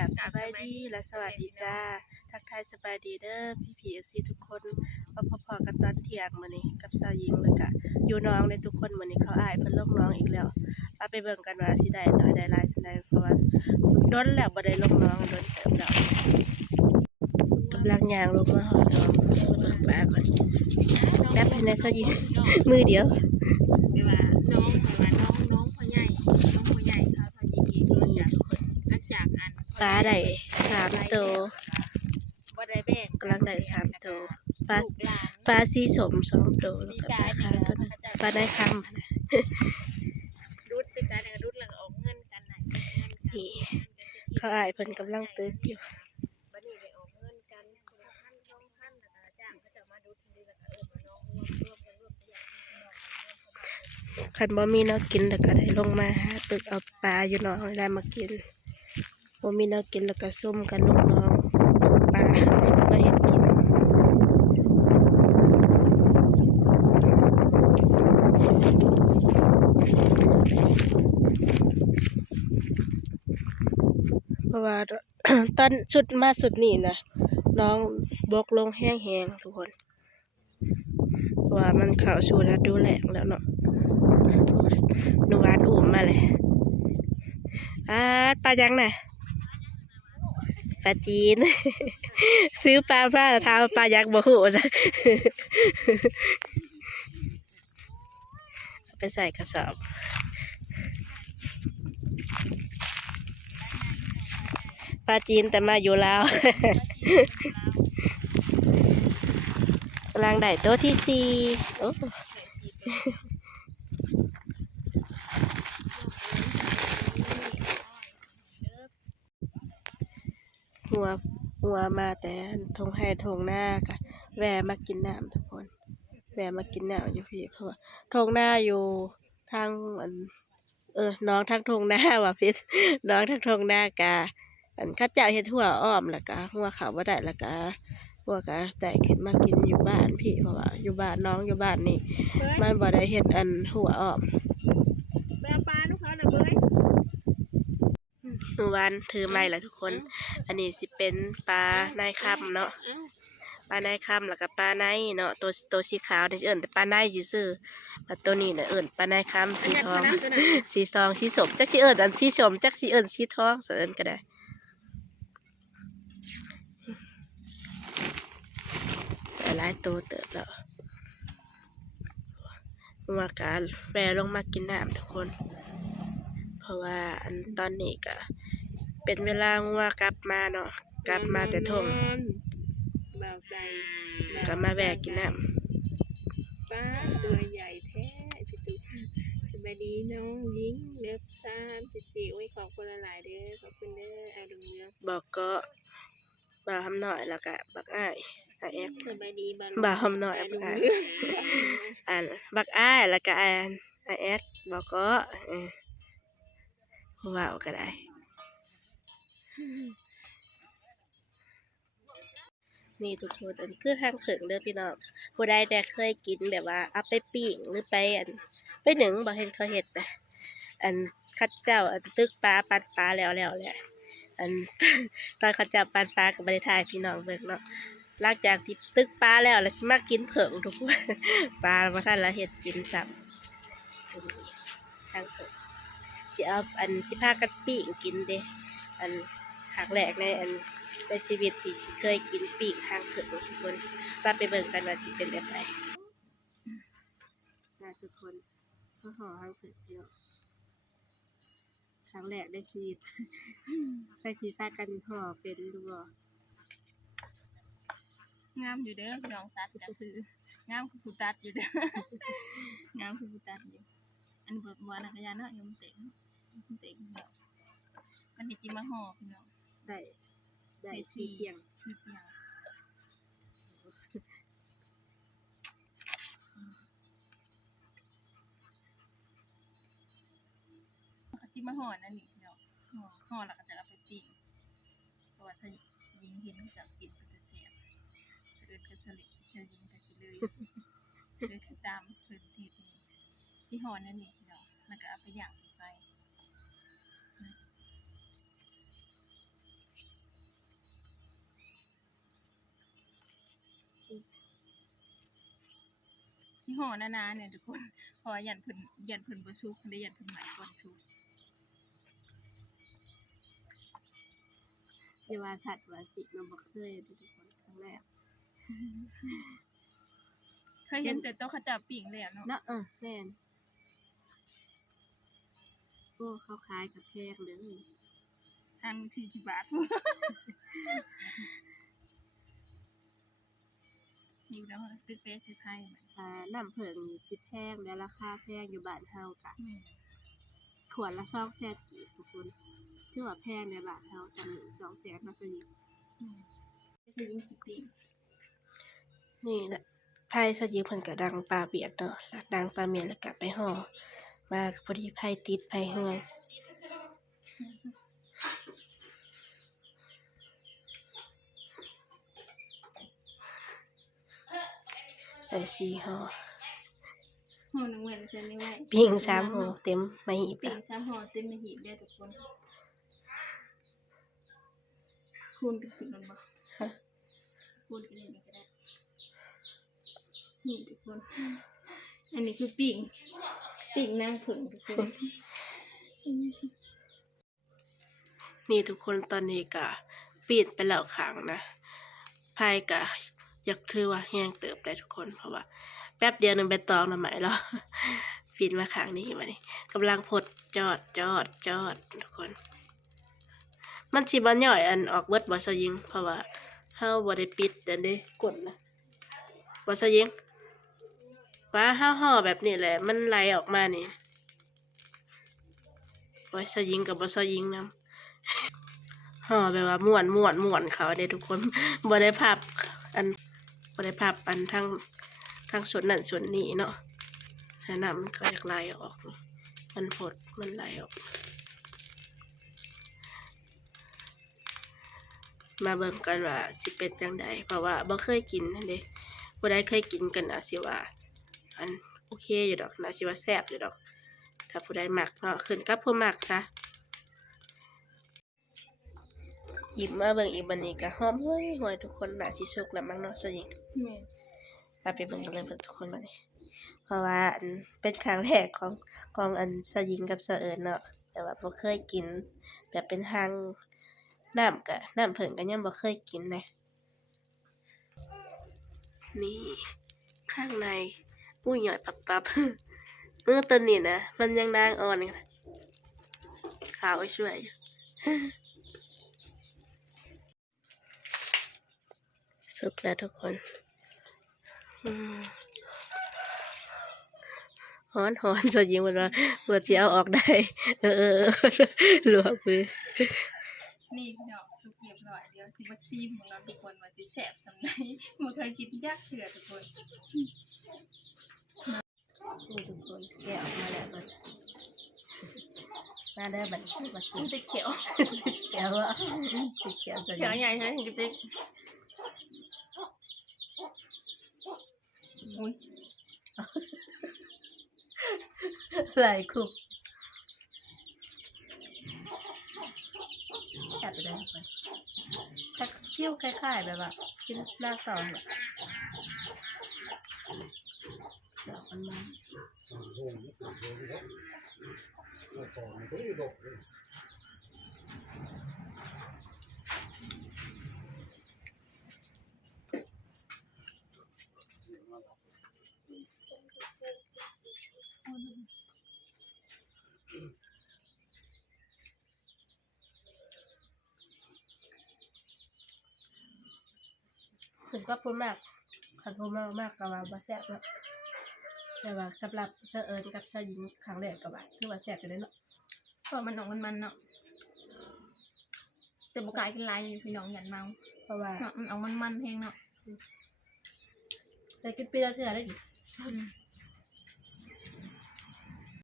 กับสบายดีและสวัสดีจ้าทักทายสบายดีเด้อพี่ๆ FC ทุกคนมาพบกันตอนเที่ยงมื้อนี้กับสาวหญิงแล้วก็อยู่น้องในทุกคนมื้อนี้เขาอ้ายเพิ่นลงน้องอีกแล้วไปเบิ่งกันว่าสิได้น้อยได้หลายจั่งใดเพราะว่าโดนแล้วบ่ได้ลงน้องโดนเติบแล้วกำลังย่างลงมาฮอดน้องมาเบิ่งปลาก่อนแป๊บให้ในสาวหญิงมือเดียวไม่ว่าน้องพ่อใหญ่เขาทำยิงเองหลังจากอันปลาได้3ตัวบ่ได้แบ่งกำลังได้3ตัวปลาสีสม2ตัวแล้วก็ปลาขาวตัวนึงปลาได้คำนะรุดไปกันรุดหลังออกเงินกันน่ะนี่เขาอ้ายเพิ่นกำลังตึกอยู่บัดนี้ได้ออกเงินกันคนละ1,000 2,000แล้วก็จ้างเขาจะมาดูทีแล้วก็มาน้องร่วมกันคันบ่มีแนวกินแล้วก็ได้ลงมาหาตึกเอาปลาอยู่หนองได้มากินบ่มีแนวกินแล้วก็ซุ่มกันลูกน้องตกปลามาเฮ็ดกินเพราะว่า ตอนสุดนี่นะน้องบกลงแห้งๆทุกคนว่ามันเข้าสู่ฤดูแล้งแล้วเนาะหนูหวานอุ่มมาเลยปลายังน่ะปลาจีน ซื้อปลาทาปลายักษ์บ่ฮู้ซะ ไปใส่กระสอบปลาจีนแต่มาอยู่ลาว กำลังได้โต๊ะที่4โอ้หัวมาแต่ทงให้ทงหน้ากะแวะมากินน้ำทุกคนแวะมากินน้ำอยู่พี่เพราะว่าทงหน้าอยู่ทางน้องทางทงหน้าว่ะพี่น้องทางทงหน้ากะข้าเจ้าเฮ็ดหัวอ้อมแล้วกะหัวเขาบ่ได้แล้วกะหัวกะแต่ขึ้นมากินอยู่บ้านพี่เพราะว่าอยู่บ้านน้องอยู่บ้านนี่มันบ่ได้เฮ็ดหัวอ้อมแม่ปลาลูกเขาน่ะเบ้ยหนูวันถือไม้แหละทุกคนอันนี้สิเป็นปลาในค่ำเนาะปลาในค่ำแล้วก็ปลาในเนาะตัวสีขาวนี่เอิ้นแต่ปลาในซื่อๆตัวนี้เนี่ยเอิ้นปลาในค่ำสีทองสีทองสีสมจักสิเอิ้นอันสีสมจักสิเอิ้นสีทองเอิ้นก็ได้หลายตัวเติบแล้วมาการแวะลงมากินน้ำทุกคนเพราะว่าตอนนี้ก็เป็นเวลางัวกลับมาเนาะกลับมาแต่ทงก็มาแวะกินน้ำป้าตัวใหญ่แท้พี่ตุ๊กสบายดีน้องยิงเล็บ34โอ้ยขอบคุณหลายๆเด้อขอบคุณเด้อเอาดูเนื้อบอกก็บ่าวทำหน่อยแล้วก็บักอ้ายแอกสบายดีบ่าวทำหน่อยบักอ้ายบักอ้ายแล้วก็แอกบอกก็ว้าวก็ได้นี่ทุกคนอันคือห้างเผิงเด้อพี่น้องผู้ใดแต่เคยกินแบบว่าเอาไปปิ้งหรือไปหนึ่งบ่เห็นเขาเฮ็ดนะข้าเจ้าตึกปลาปันปลาแล้วแหละตอนข้าเจ้าปันปลาก็บ่ได้ถ่ายพี่น้องเบิ่งเนาะหลังจากที่ตึกปลาแล้วสิมากินเผิงทุกคนปลาบ่ทันละเฮ็ดกินซ้ำห้างเผิงสิเอาสิพากันปิ้งกินเด้ครั้งแรกในชีวิตที่เคยกินปิ้งทางเผิงทุกคนไปเบิ่งกันว่าสิเป็นแบบไหนทุกคนห่อทางเผิงเนาะครั้งแรกในชีวิตไปสิพากันห่อเป็นดูบ่งามอยู่เด้อน้องตัดจังคืองามคือผู้ตัดอยู่เด้องามคือผู้ตัดอยู่อันบ่บ่นะกะยาเนาะยมเต็งเนาะมันสิมาห่อพี่น้องได้สีเพียงเขาจิมาห่อนั่นนี่เนาะห่อแล้วก็จะเอาไปปิ้งเพราะว่าถ้ายิงเห็นจะกินก็จะแซ่บเดินก็สลิดจะยิงก็สิเลยสิตามเพิ่นที่ห่อนั่นนี่เนาะแล้วก็เอาไปย่างไป ที่ห่อหนาๆเนี่ยทุกคนเพอยันเพิ่นบ่สุกได้ยันเพิ่นหมายก่อนสุก อย่าว่าสัตว์ว่าสิเราบ่เคยทุกคนครั้งแรก เคยเห็นแต่โต๊ะเขาจับปิ้งแล้วเนาะ เนาะแม่นโอ้เขาขายกับแพงเลย ทาง40 บาท อยู่แล้วตึกเป๊ะสิไทย น้ำเผิงนี่สิแพงและราคาแพงอยู่บ้านเฮากะ แม่ ขวดละ200,000กีบทุกคนถือว่าแพงในบ้านเฮาซั่นนี่200,000มาซะอีก คือยิ่งสิปิ้ง นี่แหละไผ่สยิงเพิ่นก็ดังปลาเบียดเนาะดังปลาเมียนแล้วก็ไปห่อมาพอดีไผ่ติดไผ่เฮืองได้4ห่อ ห่อหนึงไว้แล้วจะไม่ไหว ปิ้ง3ห่อเต็มไม่หีบ ปิ้ ละ ง3ห่อเต็มในหีบได้ทุกคนคูณเป็น10มันบ่คูณกันนี่ก็ได้นี่ทุกคนอันนี้คือปิ้งนางผึ้งทุกคน นี่ทุกคนตอนนี้ก็ปิดไปแล้วครั้งนะไผ่ก็อยากถือว่าแห้งเติบได้ทุกคนเพราะว่าแป๊บเดียวนึงใบตองน่ะไหมแล้ว ปิดมาครั้งนี้มานี่กำลังพดจอดทุกคน มันสิบ่ย่อยอันออกเบิดบ่ซะยิงเพราะว่าเฮาบ่ได้ปิดเด้เด้กดนะบ่ซะยิงว่าเฮาห่อแบบนี้แหละมันไหลออกมานี่บ่ซะยิงกับบ่ซะยิงนำห่อแบบว่าม่วนเขาเด้ทุกคน บ่ได้พับอันทั้งส่วนนั้นส่วนนี้เนาะให้น้ำมันก็อยากไหลออกนี่มันพดมันไหลออกมาเบิ่งกันว่าสิเป็นจังไดเพราะว่าบ่เคยกินนั่นเด้บ่ได้เคยกินกันน่ะสิว่าอันโอเคอยู่ดอกน่าสิว่าแซ่บอยู่ดอกถ้าผู้ใดมักเนาะขึ้นกับผู้มักซะหยิบมาเบิ่งอีกบัดนี้ก็หอมห้วยทุกคนน่าสิสุกแล้วมั้งเนาะซะยิง แม่ ไปเบิ่งกันเลยเพิ่นทุกคนบัดนี้เพราะว่าอันเป็นครั้งแรกของอันซะยิงกับซะเอิญเนาะแต่ว่าบ่เคยกินแบบเป็นทางน้ำเพิ่นก็ยังบ่เคยกินนะนี่ข้างในอุ้ยหย่อยปับๆ ตัวนี้นะมันยังนางอ่อนอยู่นะขาวสวยอยู่ สุกแล้วทุกคนฮ้อนสดยิงมันว่าสิเอาออกได้ ลวกมือ นี่พี่น้องสุกเรียบร้อยเดี๋ยวสิมาชิมของเราทุกคนว่าสิแซ่บสำใด บ่เคยกินยักเทื่อทุกคน นี่ทุกคนแกะออกมาแล้วบัดมาเด้อบัดนี้มากิ มัน นจะเขียว แกะว่าติดแกะซะ เขียวใหญ่ใช่ไหมกระติกอุ้ย หลายคุกแอบไปได้ครับแต่เที่ยวคล้ายๆแบบว่ากินหน้าตองเนี่ยเดี๋ยวมันมาถึงก็พูดมากขันพูดมากก็ว่าบ่แซ่บแล้วแต่ว่าสำหรับเสอเอิญกับเสอหญิงครั้งแรกก็ว่าคือว่าแซ่บอยู่เลยเนาะ ก็มันออกมันเนาะจะบ่กล้ากินหลายอยู่พี่น้องยันเมา เพราะว่า เนาะมันออกมันแฮงเนาะ ได้กินปีละเทื่อได้ดิ อืม